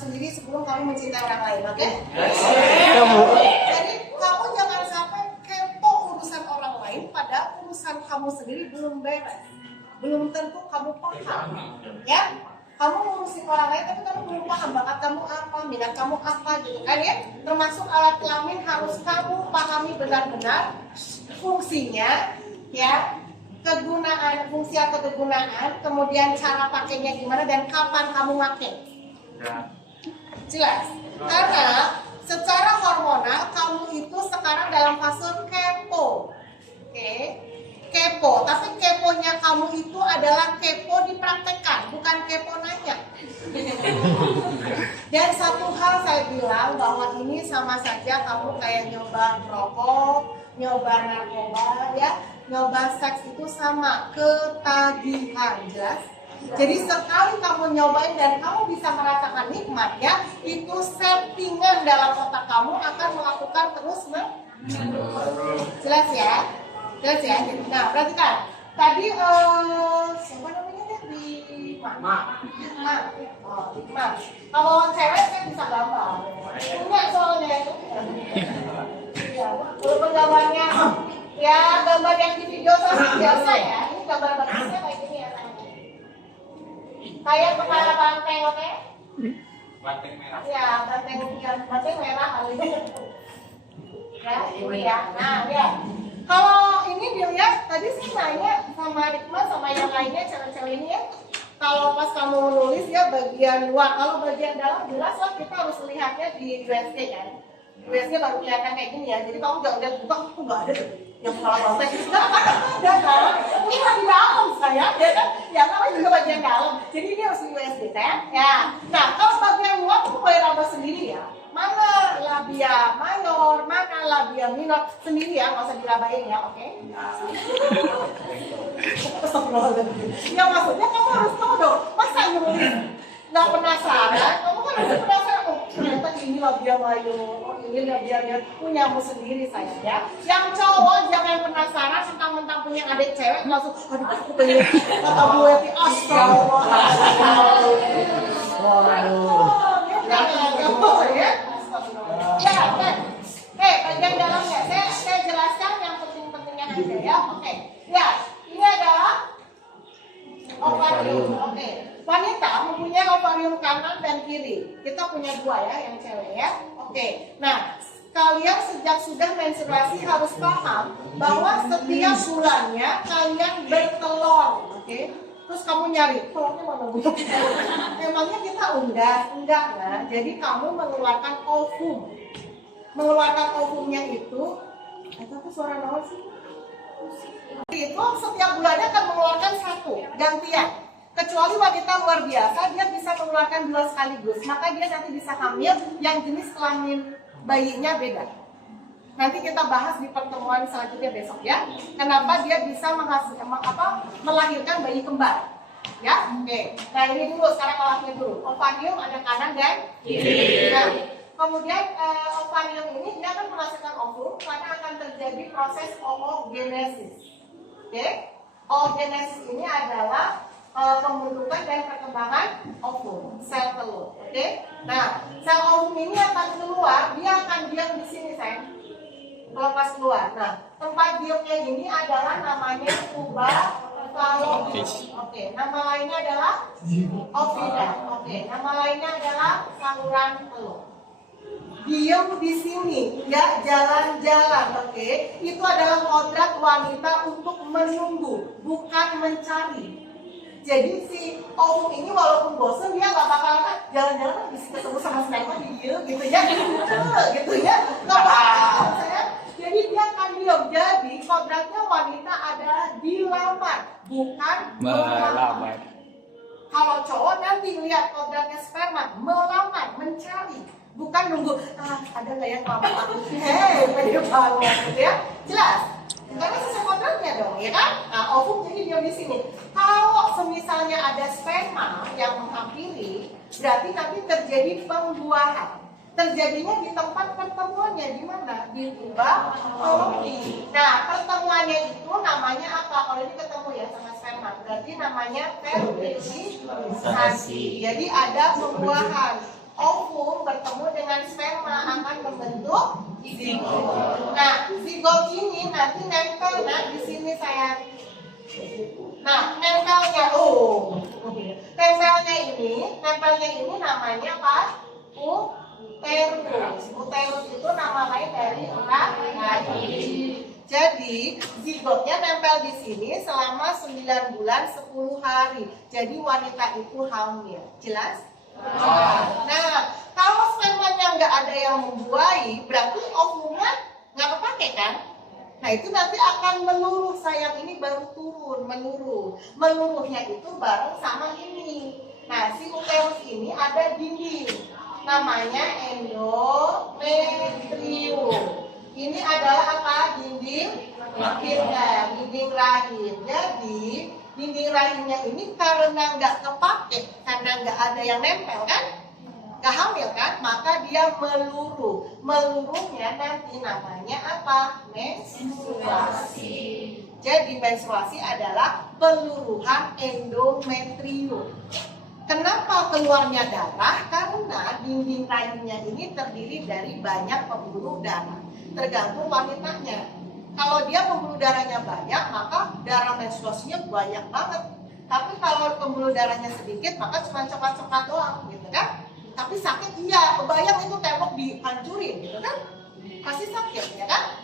sendiri sebelum kamu mencintai orang lain, oke? Jadi kamu jangan sampai kepo urusan orang lain, padahal urusan kamu sendiri belum beres, belum tentu kamu paham, ya? Kamu ngurusin orang lain tapi kamu belum paham bakat kamu apa, minat kamu apa gitu kan ya. Termasuk alat kelamin harus kamu pahami benar-benar fungsinya ya, kegunaan, fungsi atau kegunaan, kemudian cara pakainya gimana dan kapan kamu pakai. Jelas? Karena secara hormonal kamu itu sekarang dalam fase kepo. Oke? Kepo, tapi keponya kamu itu adalah kepo dipraktekkan, bukan kepo nanya. Dan satu hal saya bilang bahwa ini sama saja kamu kayak nyoba rokok, nyoba narkoba ya, nyoba seks itu sama, ketagihan, jelas. Jadi sekali kamu nyobain dan kamu bisa merasakan nikmat ya, itu settingan dalam otak kamu akan melakukan terus jelas ya. Jelas ya. Nah, perhatikan. Tadi siapa namanya deh di Mak. Kalau cewek kan bisa gambar. Punya soalnya itu. Ya, walaupun gambarnya ya gambar yang di video biasa ya. Ini gambar bagusnya kayak gini ya. Kayak kepala banteng, oke? Banteng merah. Ya, banteng merah kali ini. Ya, ini ya. Nah, lihat. Kalau ini dilihat, tadi sih nanya sama Rikma sama yang lainnya, cewek-cewek ini ya. Kalau pas kamu menulis ya bagian luar, kalau bagian dalam jelas lah kita harus lihatnya di USG kan. USG baru kelihatan kayak gini ya, jadi kamu jangan lihat buka, aku nggak ada yang kepala banteng. Nggak ada kan? Ini di dalam saya, ya kan? Ya namanya juga bagian dalam. Jadi ini harus di USG kan? Ya. Nah kalau bagian luar itu boleh raba sendiri ya. Mana labia mayor, mana labia minor sendiri ya, nggak usah dirabain ya, oke? Ya maksudnya kamu harus tahu dong, masa nulis nggak penasaran? Kamu kan harus penasaran, oh ternyata ini labia mayor, oh ini labia minor, punyamu sendiri saya ya. Yang cowok jangan penasaran, mentang-mentang punya adik cewek langsung, aduh aku pengen kata gue ti bagian dalamnya saya jelaskan yang penting-pentingnya aja ya. Oke. Ya, ini adalah ovarium. Oke. Wanita mempunyai ovarium kanan dan kiri. Kita punya dua ya, yang cewek ya. Oke. Nah, kalian sejak sudah menstruasi harus paham bahwa setiap bulannya kalian bertelur. Oke. Terus kamu nyari, telurnya mana bu? Memangnya kita enggak lah. Jadi kamu mengeluarkan ovum. Mengeluarkan ovumnya itu, apa suara naon sih? Itu setiap bulannya akan mengeluarkan satu gantian. Kecuali wanita luar biasa, dia bisa mengeluarkan dua sekaligus. Maka dia nanti bisa hamil yang jenis kelamin bayinya beda. Nanti kita bahas di pertemuan selanjutnya besok ya. Kenapa dia bisa melahirkan bayi kembar? Ya, oke. Nah ini dulu, sekarang olahnya dulu. Ovarium ada kanan dan kiri. Nah, kemudian ovarium ini dia akan menghasilkan ovum karena akan terjadi proses oogenesis. Oke, oogenesis ini adalah pembentukan dan perkembangan ovum, sel telur. Oke, nah sel ovum ini akan keluar, dia akan diam di sini sayang. Lepas keluar. Nah, tempat diamnya ini adalah namanya tuba fallopian. Oke, nama lainnya adalah ovida. Oke, nama lainnya adalah saluran telur. Diam di sini, ya jalan-jalan. Oke, itu adalah kodrat wanita untuk menunggu, bukan mencari. Jadi si ovum ini walaupun bosan dia nggak bakal jalan-jalan bisa ketemu sama sperma dia gitu ya, gitu ya, nggak bakal saya. Jadi dia akan diam. Jadi kodratnya wanita adalah dilamar, bukan melamar. Kalau cowok nanti lihat kodratnya sperma, melamar, mencari, bukan nunggu. Ada nggak yang ngelamar aku? Pede banget, gitu ya. Jelas? Karena sesuai kodratnya dong, ya kan? Nah, ovum jadi diam di sini. Kalau semisalnya ada sperma yang menghampiri, berarti nanti terjadi pembuahan. Terjadinya di tempat pertemuannya, di mana? Di tuba fallopian. Nah, pertemuannya itu namanya apa? Kalau ini ketemu ya sama sperma, berarti namanya fertilisasi. Jadi ada pembuahan. ovum bertemu dengan sperma akan membentuk zigot. Nah, zigot ini nanti nempel di sini sayang. Nah, nempelnya ini namanya apa? Uterus. Uterus itu nama lain dari rahim. Jadi zigotnya nempel di sini selama 9 bulan 10 hari. Jadi wanita itu hamil. Jelas? Nah, kalau spermanya nggak ada yang membuahi, berarti ovumnya nggak kepake kan? Nah, itu nanti akan meluruh sayang, ini baru turun, meluruh. Meluruhnya itu bareng sama ini. Nah, si uterus ini ada dinding. Namanya endometrium. Ini adalah apa? Dinding rahim. Jadi, dinding rahimnya ini karena nggak kepake, karena nggak ada yang nempel kan? Nggak hamil kan? Maka dia meluruh. Meluruhnya nanti namanya apa? Menstruasi. Jadi menstruasi adalah peluruhan endometrium. Kenapa keluarnya darah? Karena dinding rahimnya ini terdiri dari banyak pembuluh darah. Tergantung wanitanya. Kalau dia pembuluh darahnya banyak, maka darah menstruasinya banyak banget. Tapi kalau pembuluh darahnya sedikit, maka cuma cepat-cepat doang, gitu kan? Tapi sakit iya, kebayang itu tembok dihancurin gitu kan, pasti sakit ya kan,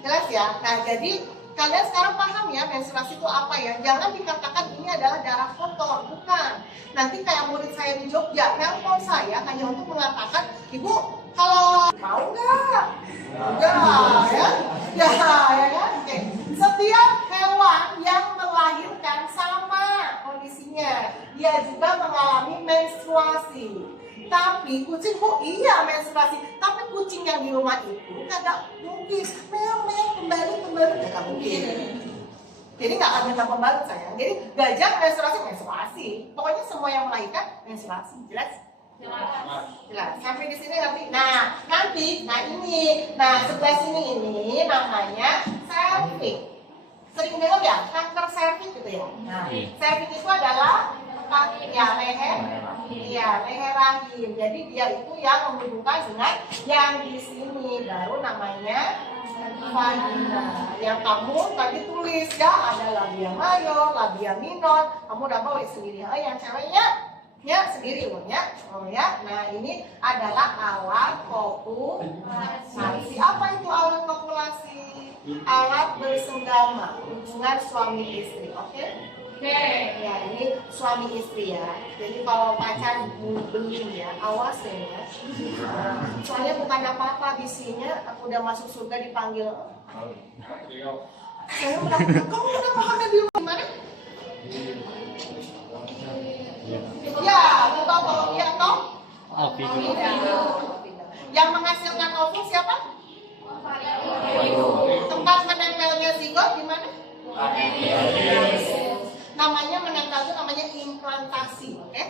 jelas ya. Nah, jadi kalian sekarang paham ya menstruasi itu apa ya. Jangan dikatakan ini adalah darah kotor, bukan. Nanti kayak murid saya di Jogja nelpon saya hanya untuk mengatakan, ibu kalau mau nggak, ya kan. Oke. Setiap hewan yang melahirkan sama kondisinya, dia juga mengalami menstruasi. Tapi kucing kok iya menstruasi, tapi kucing yang di rumah itu kagak mungkin meong kembali kagak mungkin. Jadi nggak akan minta pembalut sayang. Jadi gajah menstruasi. Pokoknya semua yang melahirkan menstruasi. Jelas? Jelas. Sampai di sini ngerti? Nah ini, sebelah sini ini namanya cervix. Sering dengar ya kanker cervix gitu ya. Nah, cervix itu adalah leher rahim. Jadi dia itu yang menghubungkan dengan yang di sini, baru namanya vagina. Yang kamu tadi tulis ya, ada labia mayor, labia minor. Kamu udah bawa sendiri. Yang ceweknya ya sendiri loh ya. Nah, ini adalah alat kopulasi. Apa itu alat kopulasi? Alat bersenggama, hubungan suami istri. Oke? Ya, ini suami istri ya. Jadi kalau pacar beling ya, awas ya. Soalnya bukan apa-apa, bisinya aku udah masuk surga dipanggil. Saya udah, kamu udah makan di rumah mana? Ya, betul ya toh. Yang menghasilkan ovum siapa? Tempat menempelnya zigot di mana? Namanya menempel itu namanya implantasi, oke?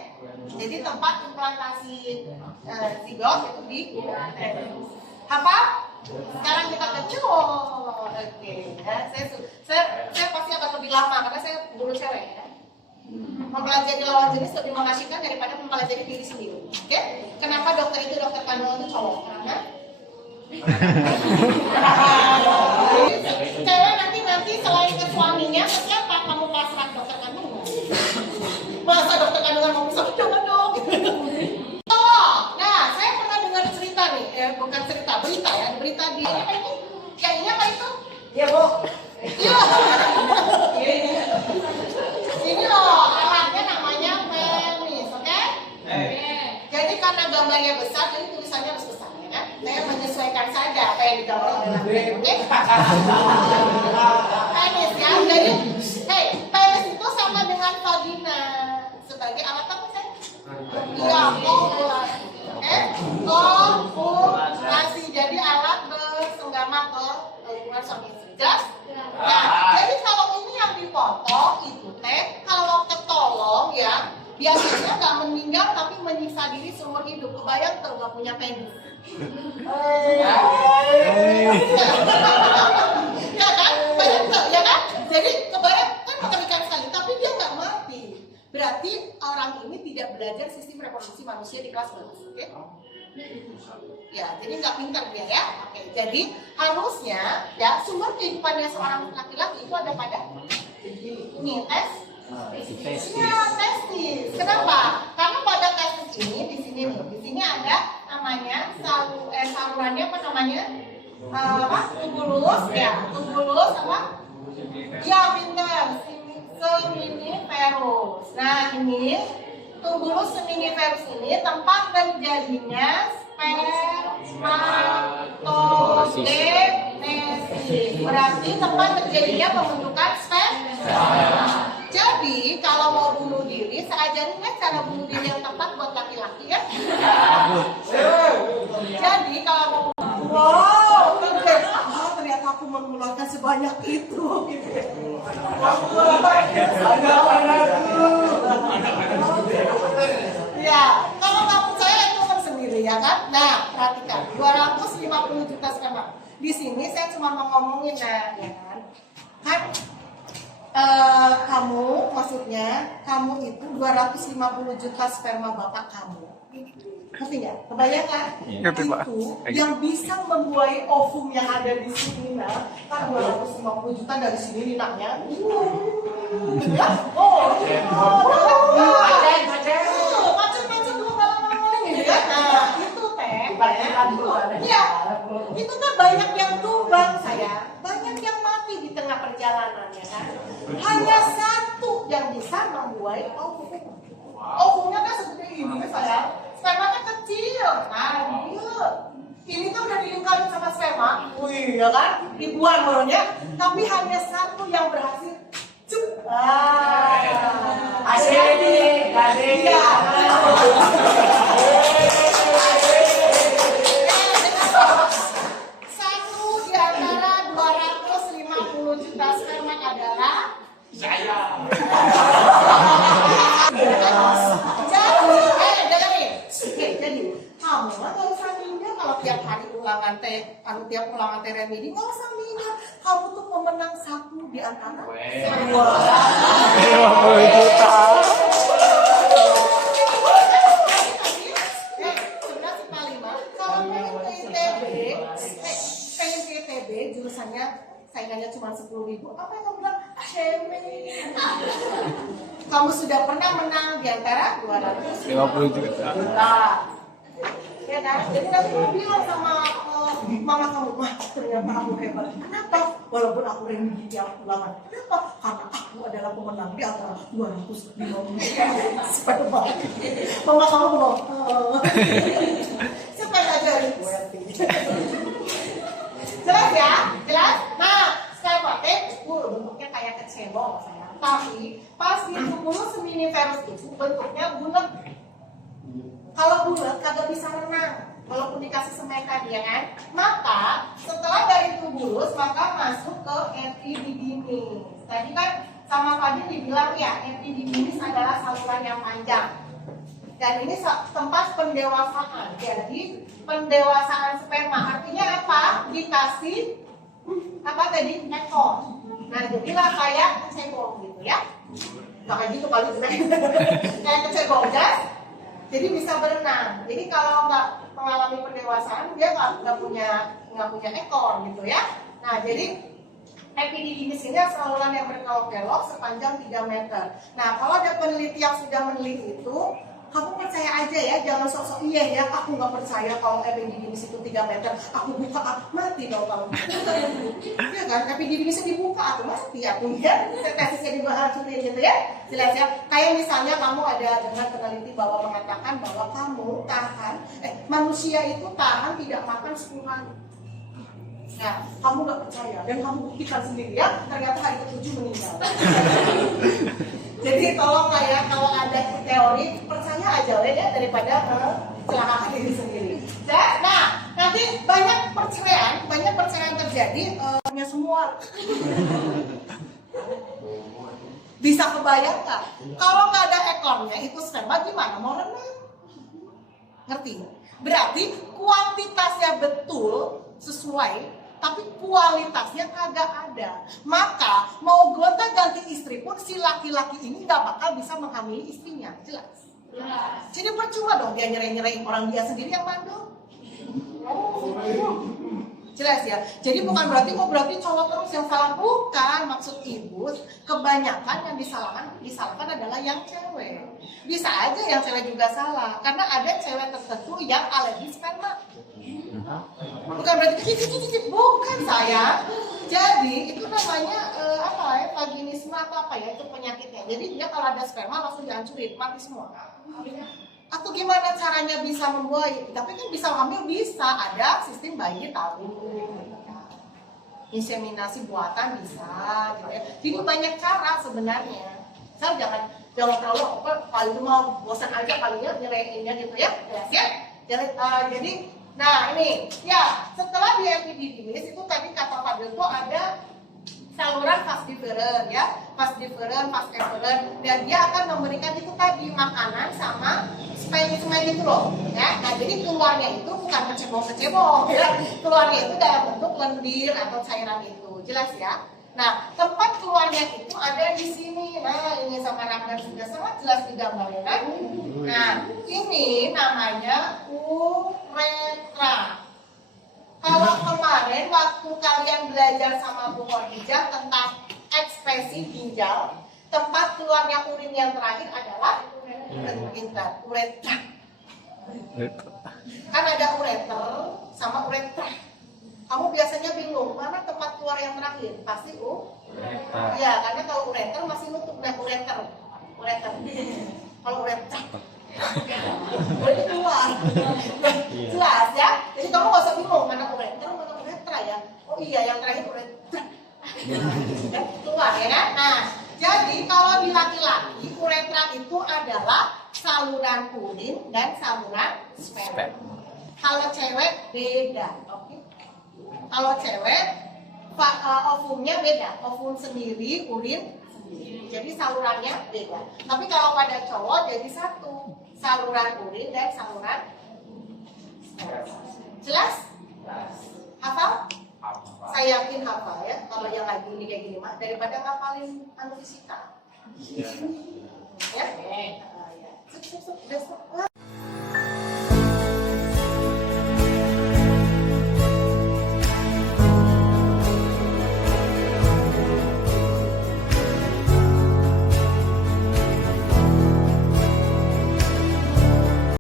Jadi tempat implantasi zigot itu di apa? Sekarang kita ke oke. Saya pasti akan lebih lama karena saya guru cewek ya. Mempelajari lawan jenis lebih mengasihkan daripada mempelajari diri sendiri. Oke? Kenapa dokter itu dokter kandungan itu cowok? Karena cewek nanti selain ke suaminya, ke siapa kamu pasrah dokter kandungan? Masa dokter kandungan mau pisah? Jangan dong. Oh, nah saya pernah dengar cerita nih, bukan cerita, berita ya, berita di apa ini? Yang ini apa itu? Ya bu. Iya. Ini loh, alatnya namanya penis, oke? Jadi karena gambarnya besar, jadi tulisannya harus besar, ya kan? Saya menyesuaikan saja apa yang digambar oleh penis, oke? Penis ya, jadi, penis itu sama dengan vagina sebagai alat apa sih? Iya, kopulasi, oke? Kopulasi, jadi alat bersenggama ke hubungan suami istri, jelas? Nah, jadi kalau ini yang dipotong itu kalau ketolong ya biasanya nggak meninggal tapi menyiksa diri seumur hidup. Kebayang tuh nggak punya penis? Ya kan, bayang tuh, ya kan? Jadi kebayang kan mengerikan sekali, tapi dia nggak mati. Berarti orang ini tidak belajar sistem reproduksi manusia di kelas 12, oke? Ya, jadi nggak pintar dia ya. Oke, jadi harusnya ya sumber kehidupannya seorang laki-laki itu ada pada ini testis. Ya, testis. Kenapa? Karena pada testis ini di sini nih, di sini ada namanya salurannya apa namanya? Tubulus ya, tubulus apa? Ya, pintar. Seminiferus. Nah, ini tubulus seminiferus ini tempat terjadinya spermatogenesis. Berarti tempat terjadinya pembentukan sperma. Jadi kalau mau bunuh diri, saya ajarin ya cara bunuh diri yang tepat buat laki-laki ya. Jadi kalau mau wow, ternyata aku mengeluarkan sebanyak itu. Ya, kalau nggak percaya itu kan sendiri ya kan. Nah, perhatikan 250 juta sperma. Di sini saya cuma mau ngomongin ya kan. Kamu maksudnya kamu itu 250 juta sperma bapak kamu. Ngerti nggak? Kebayangkan? Ngerti, Pak. Itu yang bisa membuai ovum yang ada di sini, nah, kan 250 juta dari sini nih naknya. Macet dulu gitu ya. Nah, itu teh. Iya, itu kan banyak yang tumbang saya, banyak yang mati di tengah perjalanan ya kan. Hanya satu yang bisa membuai ovum. Ovumnya kan seperti ini saya. Spermanya kecil, nah ini kan udah dilingkarin sama sperma, wih ya kan, ribuan mulanya, tapi hanya satu yang berhasil. Satu di antara 250 juta sperma adalah saya. Jadi kamu nggak usah minder kalau tiap hari ulangan tiap ulangan remedi nggak usah minder. Kamu tuh pemenang satu di antara 50 juta. Kalau pengen ke ITB jurusannya saingannya cuma 10.000. Apa yang kamu bilang? Kamu sudah pernah menang di antara 250 juta. Ya kan? Jadi nanti kamu bilang sama mama kamu, mah ternyata aku hebat. Kenapa? Walaupun aku remedi di ulangan. Kenapa? Karena aku adalah pemenang di antara 250 juta. Mama kamu ngomong, siapa yang ngajarin gue? Jelas ya? Jelas? Nah, sekarang pakai bentuknya kayak kecebong saya. Tapi pas di tubulus seminiferus itu bentuknya bulat. Kalau bulat kagak bisa renang, walaupun dikasih semekan ya kan. Maka setelah dari tubulus maka masuk ke epididymis. Tadi kan sama Fadil dibilang ya epididymis adalah saluran yang panjang. Dan ini tempat pendewasaan. Jadi pendewasaan sperma artinya apa? Dikasih apa tadi? Ekor. Nah, jadilah kayak kecebong gitu ya. Nggak kayak gitu kali kayak kecebong jas. Jadi bisa berenang. Jadi kalau nggak mengalami pendewasaan, dia nggak punya ekor gitu ya. Nah, jadi epididymis ini saluran yang berkelok-kelok sepanjang 3 meter. Nah, kalau ada peneliti yang sudah meneliti itu, kamu percaya aja ya, jangan sok-sok iya ya, aku nggak percaya kalau epididymis itu 3 meter, aku buka, mati dong kamu. Ya kan, epididymisnya dibuka, aku mati, aku ya, tesisnya dibahacurin gitu ya. Jelas ya, kayak misalnya kamu ada dengan peneliti bahwa mengatakan bahwa kamu manusia itu tahan tidak makan 10 hari. Nah, kamu nggak percaya dan kamu buktikan sendiri ya, ternyata hari ke-7 meninggal. Jadi tolong kayak kalau ada teori percaya aja ya daripada celakakan diri sendiri. Nah, nanti banyak perceraian terjadi punya semua. Bisa kebayangkan kalau nggak ada ekornya itu sperma gimana mau renang? Ngerti? Berarti kuantitasnya betul sesuai tapi kualitasnya kagak ada. Maka mau gonta-ganti istri pun si laki-laki ini nggak bakal bisa menghamili istrinya, jelas. Jadi percuma dong dia nyerahin orang dia sendiri yang mandul. Jelas ya. Jadi bukan berarti cowok terus yang salah, bukan. Maksud ibu, kebanyakan yang disalahkan adalah yang cewek. Bisa aja yang cewek juga salah, karena ada cewek tertentu yang alergi sperma. Bukan berarti bukan sayang. Jadi itu namanya vaginisme atau apa ya, itu penyakitnya. Jadi dia kalau ada sperma langsung dihancurin, mati semua. Atau gimana caranya bisa membuai? Tapi kan bisa hamil, bisa ada sistem bayi tabung, inseminasi buatan bisa, gitu ya. Jadi banyak cara sebenarnya. Saya jangan terlalu kalau itu mau bosan aja kalinya nyerahinnya gitu ya. Jadi, nah ini ya setelah di epididymis itu tadi kata Fadil itu ada saluran vas deferens ya, vas deferens, vas efferens, dan dia akan memberikan itu tadi makanan sama sperma gitu loh ya. Nah jadi keluarnya itu bukan kecebong ya, keluarnya itu dalam bentuk lendir atau cairan itu, jelas ya. Nah tempat keluarnya itu ada di sini. Nah ini sama Ramdan sudah sangat jelas digambarkan kan. Nah ini namanya uretra. Kalau kemarin waktu kalian belajar sama Bu Khadijah tentang ekspresi ginjal, tempat keluarnya urin yang terakhir adalah uretra. Kan ada ureter sama uretra. Kamu biasanya bingung mana tempat keluar yang terakhir? Pasti ya, karena kalau ureter masih nutup dan ureter. Kalau uretra boleh keluar. Jelas ya. Jadi kamu gak usah bingung mana uretra ya. Oh iya yang terakhir uretra. Keluar ya kan? Nah, jadi kalau di laki-laki uretra itu adalah saluran urin dan saluran sperma. Kalau cewek beda, oke? Kalau cewek ovumnya beda, ovum sendiri, urin sendiri. Jadi salurannya beda. Tapi kalau pada cowok jadi satu, saluran urin dan saluran sperma. Jelas? Hafal? Saya yakin hafal ya. Kalau yang lagi ini kayak gini mah daripada ngapalin fisika. Ya?